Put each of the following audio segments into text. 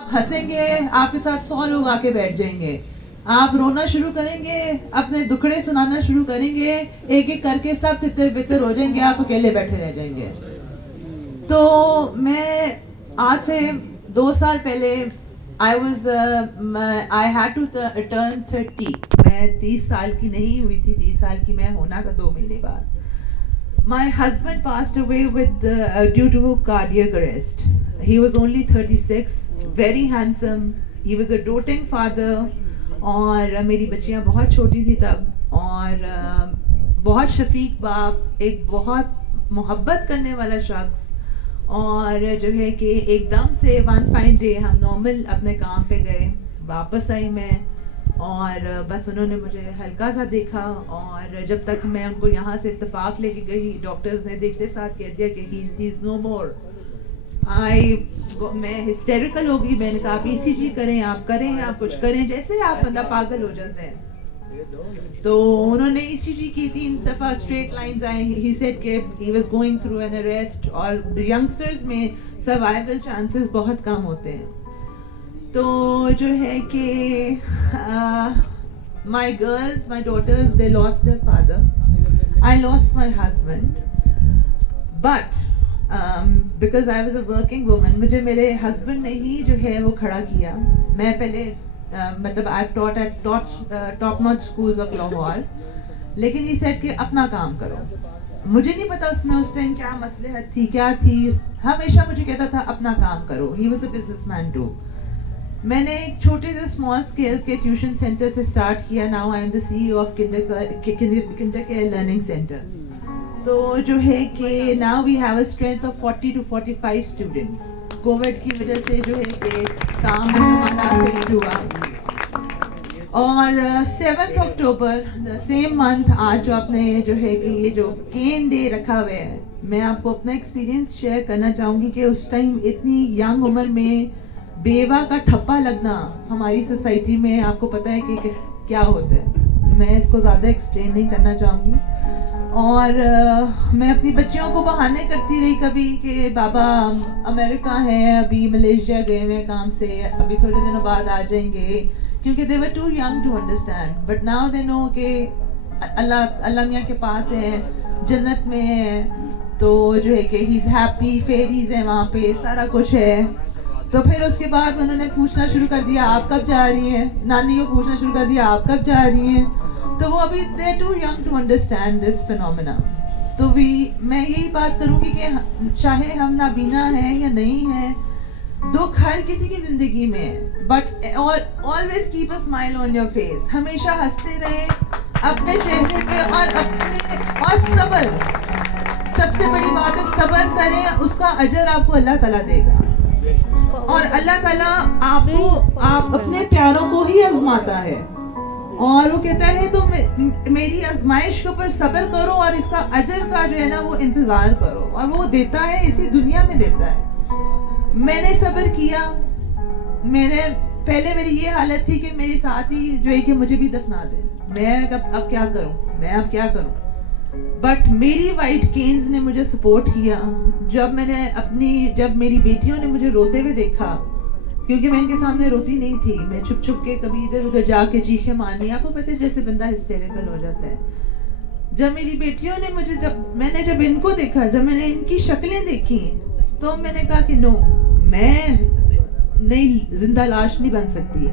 हंसेंगे, आपके साथ 100 लोग आके बैठ जाएंगे। आप रोना शुरू करेंगे, अपने दुखड़े सुनाना शुरू करेंगे, एक एक करके सब तितर बितर हो जाएंगे, आप अकेले बैठे रह जाएंगे। तो मैं आज से 2 साल पहले I had to turn 30। मैं 30 साल की नहीं हुई थी, 30 साल की मैं होना था 2 महीने बाद। My husband passed away due to cardiac arrest. He was only 36, very handsome. He was a doting father. और मेरी बच्चियां बहुत छोटी थी तब, और बहुत शफीक बाप, एक बहुत मोहब्बत करने वाला शख्स। और जो है कि एकदम से वन फाइन डे हम नॉर्मल अपने काम पे गए, वापस आई मैं, और बस उन्होंने मुझे हल्का सा देखा, और जब तक मैं उनको यहाँ से इत्तेफाक लेके गई, डॉक्टर्स ने देखते साथ कह दिया कि ही इज़ नो मोर। मैं हिस्टेरिकल हो गई। मैंने कहा आप ECG करें, आप करें, आप कुछ करें, जैसे आप बंदा पागल हो जाते हैं। तो उन्होंने ECG की 3 दफ़ा, स्ट्रेट लाइंस आए। ही सेड कि he was going through an arrest, और यंगस्टर्स में सर्वाइवल चांसेस बहुत कम होते हैं। तो जो है कि my girls, my daughters, they lost their father. I lost my husband, but because I was a working woman, मुझे मेरे हस्बैंड ने ही जो है वो खड़ा किया। मैं पहले मतलब I taught at top notch schools of Lahore, लेकिन ये सेट कि अपना काम करो। मुझे नहीं पता उसमें उस टाइम क्या मसलहत थी, क्या थी। हमेशा मुझे कहता था अपना काम करो। He was a businessman too. मैंने एक छोटे से स्मॉल स्केल के ट्यूशन सेंटर से स्टार्ट किया। Now I am the CEO of kinder care learning centre. तो जो है कि now we have a strength of 40 to 45 students. Covid की वजह से जो है कि काम में हमारा फेल हुआ, और 7 अक्टूबर द सेम मंथ, आज जो आपने जो है कि ये जो केन डे रखा हुआ है, मैं आपको अपना एक्सपीरियंस शेयर करना चाहूँगी कि उस टाइम इतनी यंग उम्र में बेवा का ठप्पा लगना हमारी सोसाइटी में, आपको पता है कि क्या होता है। मैं इसको ज़्यादा एक्सप्लेन नहीं करना चाहूँगी। और मैं अपनी बच्चियों को बहाने करती रही कभी कि बाबा अमेरिका है, अभी मलेशिया गए हुए काम से, अभी थोड़े दिनों बाद आ जाएंगे, क्योंकि they were too young to understand. But now they know कि अल्लाह मियाँ के पास है, जन्नत में है, तो जो है कि ही इज़ हैप्पी, फेरीज है वहाँ पे, सारा कुछ है। तो फिर उसके बाद उन्होंने पूछना शुरू कर दिया आप कब जा रही हैं, नानी को पूछना शुरू कर दिया आप कब जा रही हैं। तो वो अभी they too young to understand this phenomena. तो मैं यही बात करूँगी कि चाहे हम नाबीना हैं या नहीं हैं, दुख हर किसी की जिंदगी में है, but always keep a smile on your face. हमेशा हंसते रहें अपने चेहरे पे, और सब्र, सबसे बड़ी बात है सब्र करें, उसका अजर आपको अल्लाह ताला देगा। और अल्लाह ताला आप अपने प्यारों को ही आजमाता है, और वो कहता है तुम मेरी आजमाइश के ऊपर सब्र करो, और इसका अजर का जो है ना वो इंतजार करो, और वो देता है, इसी दुनिया में देता है। मैंने सब्र किया। पहले मेरी ये हालत थी कि मेरे साथ ही जो है कि मुझे भी दफना दे, मैं अब क्या करूं। बट मेरी वाइट केन्स ने मुझे सपोर्ट किया। जब मेरी बेटियों ने मुझे रोते हुए देखा, क्योंकि मैं इनके सामने रोती नहीं थी, मैं छुप छुप के कभी इधर उधर जाके चीखें मारनी, आपको पता है जैसे बंदा हिस्टेरिकल हो जाता है। जब मेरी बेटियों ने मुझे जब इनको देखा, जब मैंने इनकी शक्लें देखी, तो मैंने कहा कि नो, मैं नहीं, जिंदा लाश नहीं बन सकती।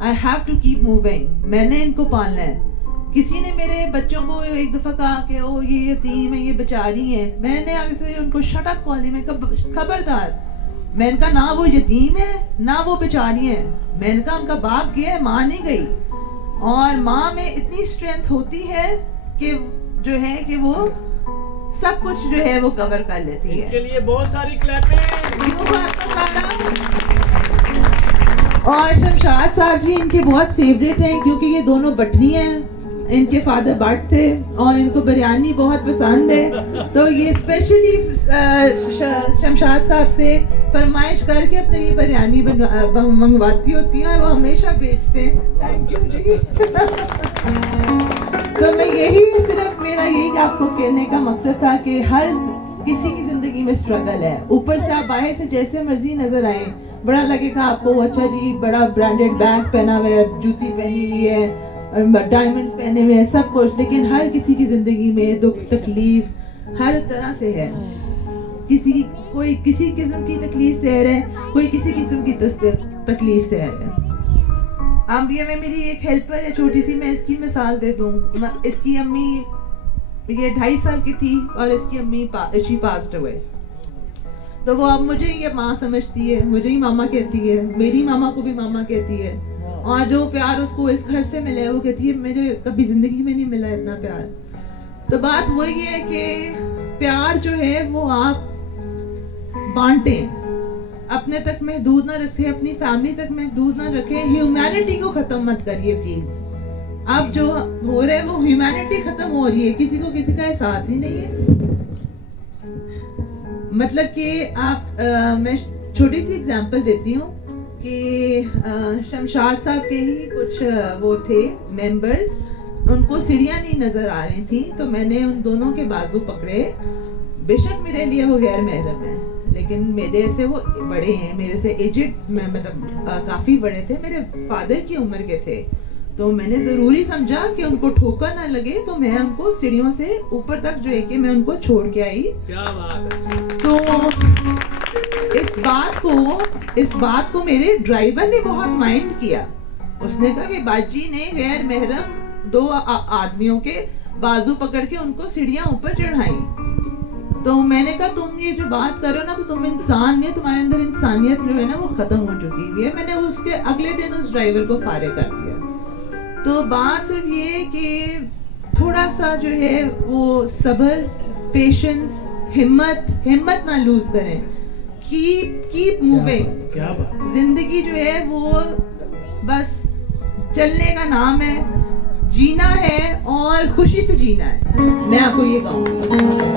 I have to keep moving. मैंने इनको पालना है। किसी ने मेरे बच्चों को एक दफा कहा कि ओ ये यतीम है, ये बेचारी है, मैंने आगे से उनको शट अप कॉल दी। मैं खबरदार, मैंने कहा ना वो यतीम है ना वो बेचारी है। मैंने कहा उनका बाप गया है, माँ नहीं गई, और माँ में इतनी स्ट्रेंथ होती है कि जो है कि वो सब कुछ जो है वो कवर कर लेती है। इनके लिए बहुत सारी क्लैपिंग। और शमशाद साहब जी इनके बहुत फेवरेट हैं, क्योंकि ये दोनों बटनी हैं। इनके फादर भट्ट थे, और इनको बिरयानी बहुत पसंद है, तो ये स्पेशली शमशाद साहब से फरमाइश करके अपने लिए बिरयानी मंगवाती होती हैं, और वो हमेशा बेचते हैं। थैंक यू जी। तो मैं मेरा यही आपको कहने का मकसद था कि हर किसी की जिंदगी में में स्ट्रगल है। ऊपर से आप बाहर से जैसे मर्जी नजर आए, बड़ा लगेगा आपको अच्छा जी बड़ा ब्रांडेड बैग पहना हुआ है, जूती पहनी हुई है, डायमंड्स पहने हुए हैं, सब कुछ, लेकिन हर किसी की जिंदगी में दुख तकलीफ हर तरह से है। कोई किसी किस्म की तकलीफ से रहा है, कोई किसी किस्म की तकलीफ से रहा है। अब ये मेरी एक हेल्पर है छोटी सी, मैं इसकी मिसाल दे दूं। इसकी अम्मी ये 2.5 साल की थी और इसकी अम्मी शी पास्ड अवे। तो वो अब मुझे ये माँ समझती है, मुझे ही मामा कहती है, मेरी मामा को भी मामा कहती है, और जो प्यार उसको इस घर से मिला है वो कहती है मुझे कभी जिंदगी में नहीं मिला इतना प्यार। तो बात वही है कि प्यार जो है वो आप बांटे, अपने तक महदूद ना रखें, अपनी फैमिली तक महदूद ना रखें, ह्यूमैनिटी को खत्म मत करिए प्लीज। अब जो हो रहा है वो ह्यूमैनिटी खत्म हो रही है, किसी को किसी का एहसास ही नहीं है। मतलब कि आप मैं छोटी सी एग्जांपल देती हूँ कि शमशाद साहब के ही कुछ वो थे मेंबर्स, उनको सीढ़ियाँ नहीं नजर आ रही थी, तो मैंने उन दोनों के बाजू पकड़े। बेशक मेरे लिए वो गैर महरम है, लेकिन मेरे से वो बड़े हैं, मेरे से एजेड, मतलब काफी बड़े थे, मेरे फादर की उम्र के थे। तो मैंने जरूरी समझा कि उनको ठोकर ना लगे, तो मैं उनको सीढ़ियों से ऊपर तक जो है कि मैं उनको छोड़ के आई। क्या बात है। तो इस बात को मेरे ड्राइवर ने बहुत माइंड किया। उसने कहा कि बाजी ने गैर महरम 2 आदमियों के बाजू पकड़ के उनको सीढ़ियां ऊपर चढ़ाई। तो मैंने कहा तुम ये जो बात करो ना, तो तुम इंसान नहीं, तुम्हारे अंदर इंसानियत जो है ना वो खत्म हो चुकी हुई है। मैंने उसके अगले दिन उस ड्राइवर को फारिग कर दिया। तो बात सिर्फ ये कि थोड़ा सा जो है वो सब्र, पेशेंस, हिम्मत ना लूज करें, कीप मूविंग। जिंदगी जो है वो बस चलने का नाम है, जीना है और खुशी से जीना है। मैं आपको ये कहूँगी।